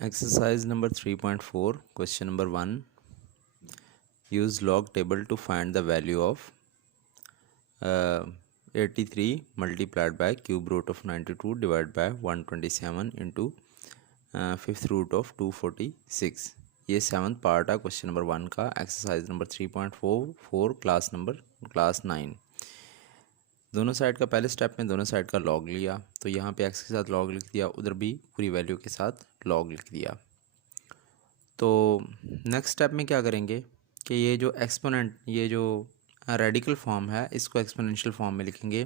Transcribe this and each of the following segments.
Exercise number 3.4, question number 1. Use log table to find the value of 83 multiplied by cube root of 92 divided by 127 into fifth root of 246. ये seventh part है question number 1 का, exercise number 3.4 class 9। दोनों side का पहले step में दोनों side का log लिया, तो यहाँ पे एक्स के साथ लॉग लिख दिया, उधर भी पूरी वैल्यू के साथ लॉग लिख दिया। तो नेक्स्ट स्टेप में क्या करेंगे कि ये जो एक्सपोनेंट, ये जो रेडिकल फॉर्म है, इसको एक्सपोनेंशियल फॉर्म में लिखेंगे।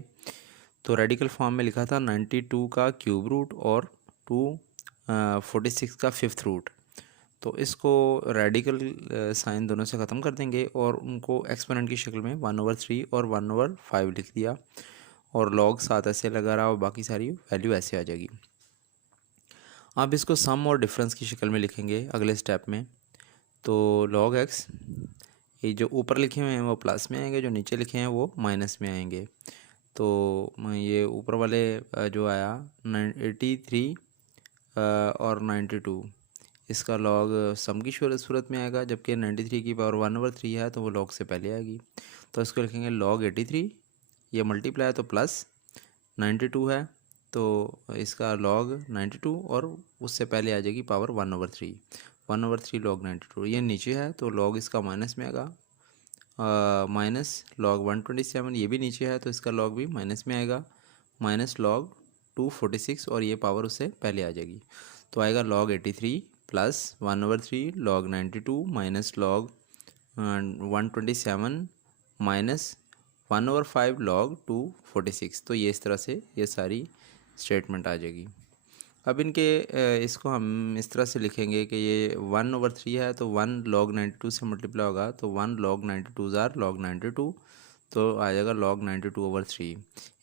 तो रेडिकल फॉर्म में लिखा था 92 का क्यूब रूट और 246 का फिफ्थ रूट। तो इसको रेडिकल साइन दोनों से ख़त्म कर देंगे और उनको एक्सपोनेंट की शक्ल में 1/3 और 1/5 लिख दिया, और लॉग साथ ऐसे लगा रहा और बाकी सारी वैल्यू ऐसे आ जाएगी। अब इसको सम और डिफरेंस की शक्ल में लिखेंगे अगले स्टेप में। तो लॉग एक्स, ये जो ऊपर लिखे हुए हैं वो प्लस में आएंगे, जो नीचे लिखे हैं वो माइनस में आएंगे। तो ये ऊपर वाले जो आया 83 और 92, इसका लॉग सम की सूरत में आएगा, जबकि 93 की पावर 1/3 है तो वो लॉग से पहले आएगी। तो इसको लिखेंगे लॉग 83, ये मल्टीप्लाई तो प्लस 92 है, तो इसका लॉग 92 और उससे पहले आ जाएगी पावर 1/3। 1/3 लॉग 92, ये नीचे है तो लॉग इसका माइनस में आएगा, माइनस लॉग 127, ये भी नीचे है तो इसका लॉग भी माइनस में आएगा, माइनस लॉग 246 और ये पावर उससे पहले आ जाएगी। तो आएगा log 83 plus 1/3 log 92 minus log 127 minus 1/5 log 246। तो ये इस तरह से ये सारी स्टेटमेंट आ जाएगी। अब इनके इसको हम इस तरह से लिखेंगे कि ये 1/3 है तो 1 लॉग 92 से मल्टीप्लाई होगा, तो 1 लॉग 92 ज़ार लॉग 92, तो आ जाएगा लॉग 92/3।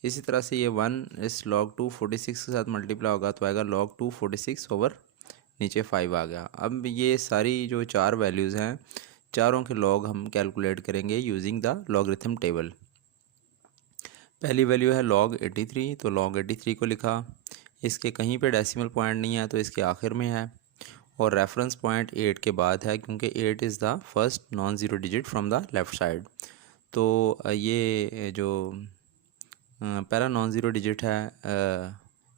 इसी तरह से ये 1 इस लॉग 246 के साथ मल्टीप्लाई होगा तो आएगा लॉग 246 ओवर नीचे 5 आ गया। अब ये सारी जो चार वैल्यूज़ हैं, चारों के लॉग हम कैलकुलेट करेंगे यूजिंग द लॉगरिथम टेबल। पहली वैल्यू है लॉग 83, तो लॉग 83 को लिखा, इसके कहीं पे डेसिमल पॉइंट नहीं है तो इसके आखिर में है, और रेफरेंस पॉइंट 8 के बाद है क्योंकि 8 is the first non zero digit from the left side. तो ये जो पहला नॉन ज़ीरो डिजिट है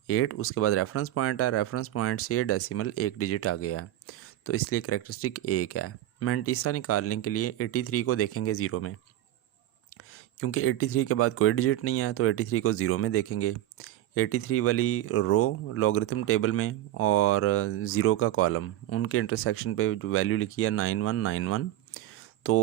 8, उसके बाद रेफरेंस पॉइंट है, रेफरेंस पॉइंट से डेसिमल एक डिजिट आ गया है, तो इसलिए करेक्टरिस्टिक 1 है। मैंटीसा निकालने के लिए 83 को देखेंगे ज़ीरो में, क्योंकि 83 के बाद कोई डिजिट नहीं है तो 83 को ज़ीरो में देखेंगे। 83 वाली रो लॉगरिथम टेबल में और ज़ीरो का कॉलम, उनके इंटरसेक्शन पे जो वैल्यू लिखी है 9191, तो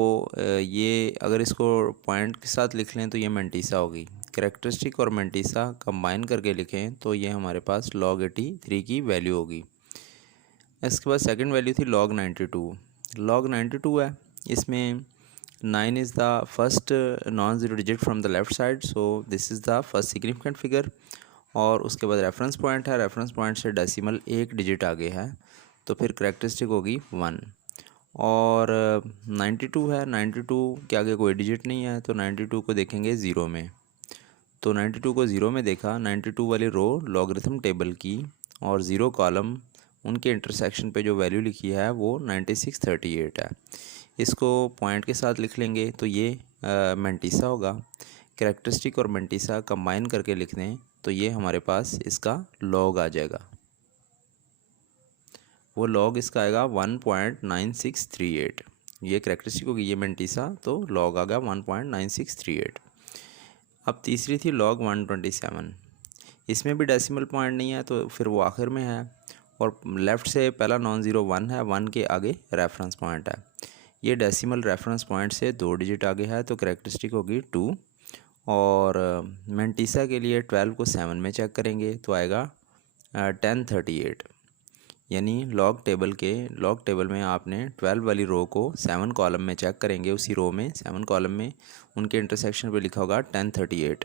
ये अगर इसको पॉइंट के साथ लिख लें तो ये मैंटीसा होगी। करेक्टरिस्टिक और मैंटीसा कंबाइन करके लिखें तो ये हमारे पास लॉग 83 की वैल्यू होगी। इसके बाद सेकंड वैल्यू थी लॉग 92। लॉग 92 है, इसमें 9 is the first non zero digit from the left side, so this is the first significant figure. और उसके बाद रेफरेंस पॉइंट है, रेफरेंस पॉइंट से डेसिमल एक डिजिट आगे है, तो फिर करेक्टरिस्टिक होगी 1। और 92 है, 92 के आगे कोई डिजिट नहीं है तो 92 को देखेंगे ज़ीरो में। तो 92 को ज़ीरो में देखा, 92 वाली रो लॉगरिथम टेबल की और ज़ीरो कॉलम, उनके इंटरसेक्शन पे जो वैल्यू लिखी है वो 9638 है। इसको पॉइंट के साथ लिख लेंगे तो ये मैंटीसा होगा। करेक्टरिस्टिक और मैंटीसा कंबाइन करके लिख दें तो ये हमारे पास इसका लॉग आ जाएगा। वो लॉग इसका आएगा 1.9638। ये करेक्टरिस्टिक होगी, ये मैंटीसा, तो लॉग आ गया 1.9638। अब तीसरी थी लॉग 127। इसमें भी डेसिमल पॉइंट नहीं है तो फिर वो आखिर में है, और लेफ़्ट से पहला नॉन ज़ीरो 1 है, 1 के आगे रेफरेंस पॉइंट है। ये डेसिमल रेफरेंस पॉइंट से 2 डिजिट आगे है तो करेक्टरिस्टिक होगी 2। और मैंटीसा के लिए 12 को 7 में चेक करेंगे तो आएगा 1038। यानी लॉग टेबल में आपने 12 वाली रो को 7 कॉलम में चेक करेंगे, उसी रो में 7 कॉलम में उनके इंटरसेक्शन पे लिखा होगा 1038।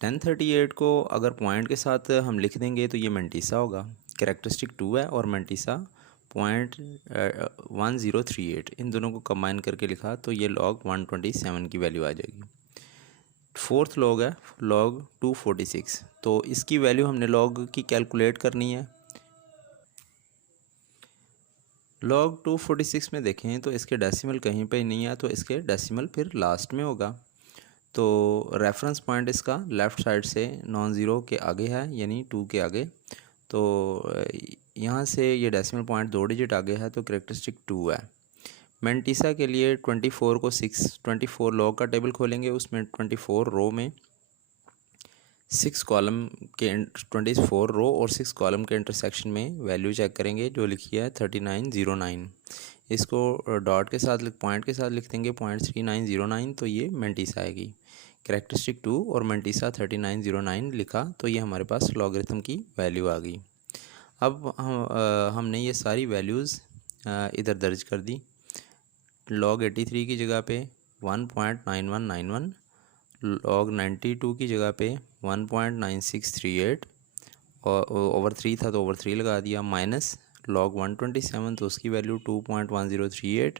1038 को अगर पॉइंट के साथ हम लिख देंगे तो ये मैंटीसा होगा। करेक्टरिस्टिक 2 है और मैंटीसा पॉइंट 1038, इन दोनों को कंबाइन करके लिखा तो ये लॉग 127 की वैल्यू आ जाएगी। फोर्थ लॉग है log 246, तो इसकी वैल्यू हमने log की कैलकुलेट करनी है। log 246 में देखें तो इसके डेसिमल कहीं पे नहीं है, तो इसके डेसिमल फिर लास्ट में होगा। तो रेफरेंस पॉइंट इसका लेफ़्ट साइड से नॉन ज़ीरो के आगे है, यानी 2 के आगे। तो यहाँ से ये डेसिमल पॉइंट 2 डिजिट आगे है, तो करेक्टरिस्टिक 2 है। मेंटिसा के लिए 24 को 24 लॉग का टेबल खोलेंगे, उसमें 24 रो में 6 कॉलम के 24 रो और 6 कॉलम के इंटरसेक्शन में वैल्यू चेक करेंगे, जो लिखी है 3909। इसको डॉट के साथ पॉइंट के साथ लिख देंगे 0.3909, तो ये मेंटिसा आएगी। करेक्टरिस्टिक 2 और मेंटिसा 3909 लिखा, तो ये हमारे पास लॉगरिथम की वैल्यू आ गई। अब हमने ये सारी वैल्यूज़ इधर दर्ज कर दी। log 83 की जगह पे 1.9191, log 92 की जगह पे 1.9638, और ओवर 3 था तो ओवर 3 लगा दिया, माइनस log 127 तो उसकी वैल्यू 2.1038,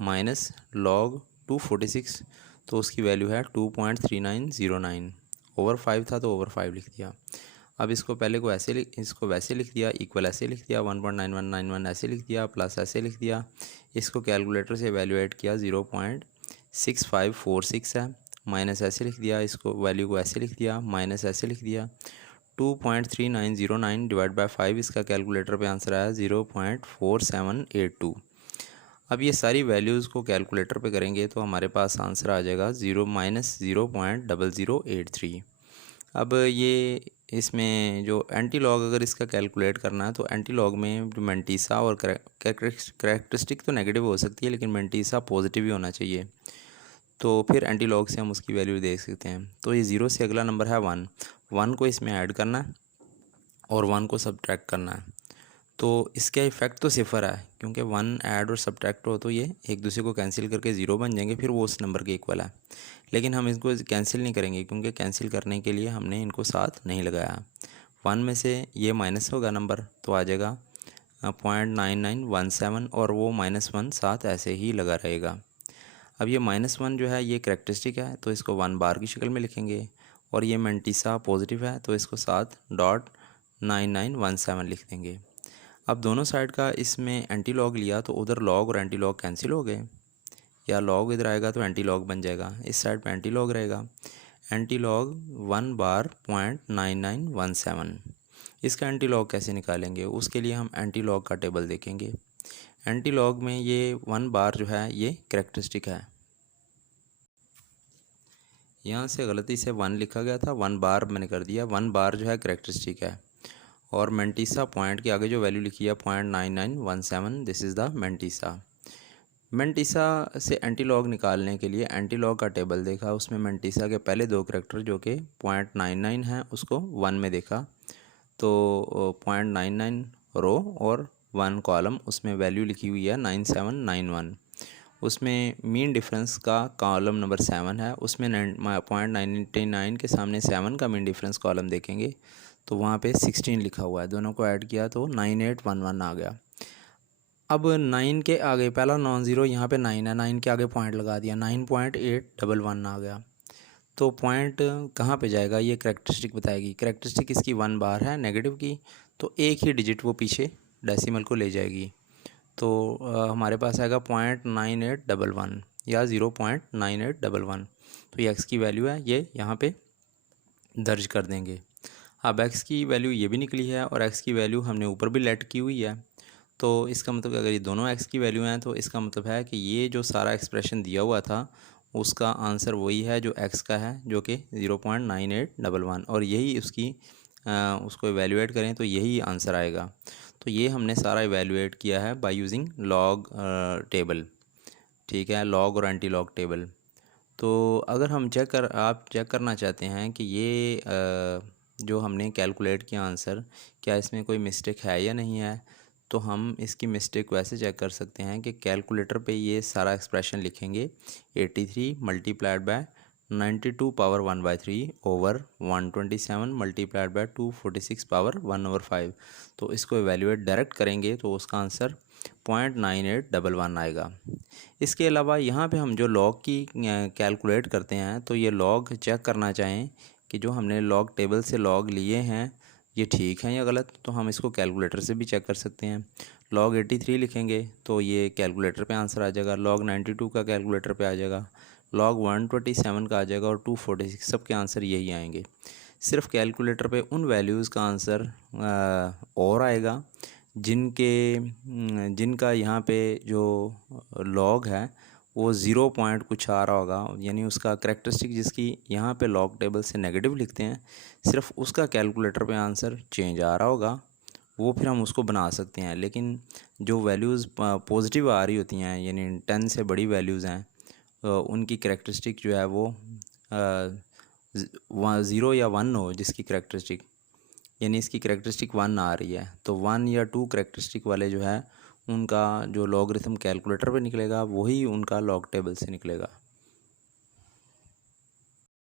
माइनस log 246 तो उसकी वैल्यू है 2.3909, ओवर 5 था तो ओवर 5 लिख दिया। अब इसको पहले को इसको वैसे लिख दिया, इक्वल ऐसे लिख दिया, 1.9191 ऐसे लिख दिया, प्लस ऐसे लिख दिया। इसको कैलकुलेटर से वैल्यूएट किया, 0.6546 है, माइनस ऐसे लिख दिया, इसको वैल्यू को ऐसे लिख दिया, माइनस ऐसे लिख दिया, 2.3909 डिवाइड बाय 5, इसका कैलकुलेटर पे आंसर आया 0.4782। अब ये सारी वैल्यूज़ को कैलकुलेटर पे करेंगे तो हमारे पास आंसर आ जाएगा -0.0083। अब ये इसमें जो एंटी लॉग अगर इसका कैलकुलेट करना है, तो एंटी लॉग में जो मेंटिसा और करेक्टरिस्टिक तो नेगेटिव हो सकती है, लेकिन मेंटिसा पॉजिटिव ही होना चाहिए। तो फिर एंटी लॉग से हम उसकी वैल्यू देख सकते हैं। तो ये 0 से अगला नंबर है 1 को इसमें ऐड करना है और 1 को सब्ट्रैक्ट करना है। तो इसका इफ़ेक्ट तो सिफर है, क्योंकि 1 ऐड और सब्ट्रैक्ट हो तो ये एक दूसरे को कैंसिल करके 0 बन जाएंगे, फिर वो उस नंबर के इक्वल है। लेकिन हम इसको कैंसिल नहीं करेंगे, क्योंकि कैंसिल करने के लिए हमने इनको साथ नहीं लगाया। 1 में से ये माइनस होगा नंबर, तो आ जाएगा 0.9917, और वो -1 साथ ऐसे ही लगा रहेगा। अब ये -1 जो है ये करेक्टरिस्टिक है, तो इसको 1 बार की शक्ल में लिखेंगे, और ये मेंटिसा पॉजिटिव है, तो इसको साथ .9917 लिख देंगे। अब दोनों साइड का इसमें एंटी लॉग लिया, तो उधर लॉग और एंटी लॉग कैंसिल हो गए, या लॉग इधर आएगा तो एंटी लॉग बन जाएगा, इस साइड पे एंटी लॉग रहेगा। एंटी लॉग 1 बार .9917। इसका एंटी लॉग कैसे निकालेंगे, उसके लिए हम एंटी लॉग का टेबल देखेंगे। एंटी लॉग में ये 1 बार जो है ये करेक्टरिस्टिक है, यहाँ से गलती से 1 लिखा गया था, 1 बार मैंने कर दिया। 1 बार जो है करेक्टरिस्टिक है, और मेंटिसा पॉइंट के आगे जो वैल्यू लिखी है 0.9917, this is the mantissa. Mantissa से एंटी लॉग निकालने के लिए एंटी लॉग का टेबल देखा, उसमें मेंटिसा के पहले 2 करैक्टर जो कि 0.99 हैं उसको 1 में देखा, तो 0.99 रो और 1 कॉलम, उसमें वैल्यू लिखी हुई है 9791। उसमें मीन डिफरेंस का कॉलम नंबर 7 है, उसमें 0.99 के सामने 7 का मीन डिफरेंस कॉलम देखेंगे, तो वहाँ पे 16 लिखा हुआ है, दोनों को ऐड किया तो 9811 आ गया। अब 9 के आगे पहला नॉन ज़ीरो, यहाँ पे 9 है, 9 के आगे पॉइंट लगा दिया, 9.811 आ गया। तो पॉइंट कहाँ पे जाएगा ये करेक्टरिस्टिक बताएगी। करेक्टरिस्टिक इसकी 1 बार है नेगेटिव की, तो एक ही डिजिट वो पीछे डेसिमल को ले जाएगी, तो हमारे पास आएगा 0.9811 या 0.9811। तो ये एक्स की वैल्यू है, ये यहाँ पे दर्ज कर देंगे। अब एक्स की वैल्यू ये भी निकली है, और एक्स की वैल्यू हमने ऊपर भी लेट की हुई है, तो इसका मतलब अगर ये दोनों एक्स की वैल्यू हैं, तो इसका मतलब है कि ये जो सारा एक्सप्रेशन दिया हुआ था उसका आंसर वही है जो एक्स का है, जो कि 0.9811, और यही उसकी उसको इवेल्युएट करें तो यही आंसर आएगा। तो ये हमने सारा इवेल्युएट किया है बाय यूजिंग लॉग टेबल, ठीक है, लॉग और एंटी लॉग टेबल। तो अगर हम आप चेक करना चाहते हैं कि ये जो हमने कैलकुलेट किया आंसर, क्या इसमें कोई मिस्टेक है या नहीं है, तो हम इसकी मिस्टेक वैसे चेक कर सकते हैं कि कैलकुलेटर पे ये सारा एक्सप्रेशन लिखेंगे 83 multiplied by 92 power 1/3 over 127 multiplied by 246 power 1/5। तो इसको एवेल्यूएट डायरेक्ट करेंगे तो उसका आंसर 0.9811 आएगा। इसके अलावा यहाँ पे हम जो लॉग की कैलकुलेट करते हैं, तो ये लॉग चेक करना चाहें कि जो हमने लॉग टेबल से लॉग लिए हैं ये ठीक हैं या गलत, तो हम इसको कैलकुलेटर से भी चेक कर सकते हैं। लॉग 83 लिखेंगे तो ये कैलकुलेटर पे आंसर आ जाएगा, लॉग 92 का कैलकुलेटर पे आ जाएगा, लॉग 127 का आ जाएगा और 246 सब के आंसर यही आएंगे। सिर्फ कैलकुलेटर पे उन वैल्यूज़ का आंसर और आएगा जिनका यहाँ पे जो लॉग है वो 0 पॉइंट कुछ आ रहा होगा, यानी उसका करेक्टरिस्टिक जिसकी यहाँ पे लॉग टेबल से नेगेटिव लिखते हैं, सिर्फ उसका कैलकुलेटर पे आंसर चेंज आ रहा होगा, वो फिर हम उसको बना सकते हैं। लेकिन जो वैल्यूज़ पॉजिटिव आ रही होती हैं, यानी 10 से बड़ी वैल्यूज़ हैं, उनकी करेक्टरिस्टिक जो है वो 0 या 1 हो, जिसकी करेक्टरिस्टिक यानी इसकी करेक्टरिस्टिक 1 आ रही है, तो 1 या 2 करेक्टरिस्टिक वाले जो है उनका जो लॉगरिथम कैलकुलेटर पे निकलेगा वही उनका लॉग टेबल से निकलेगा।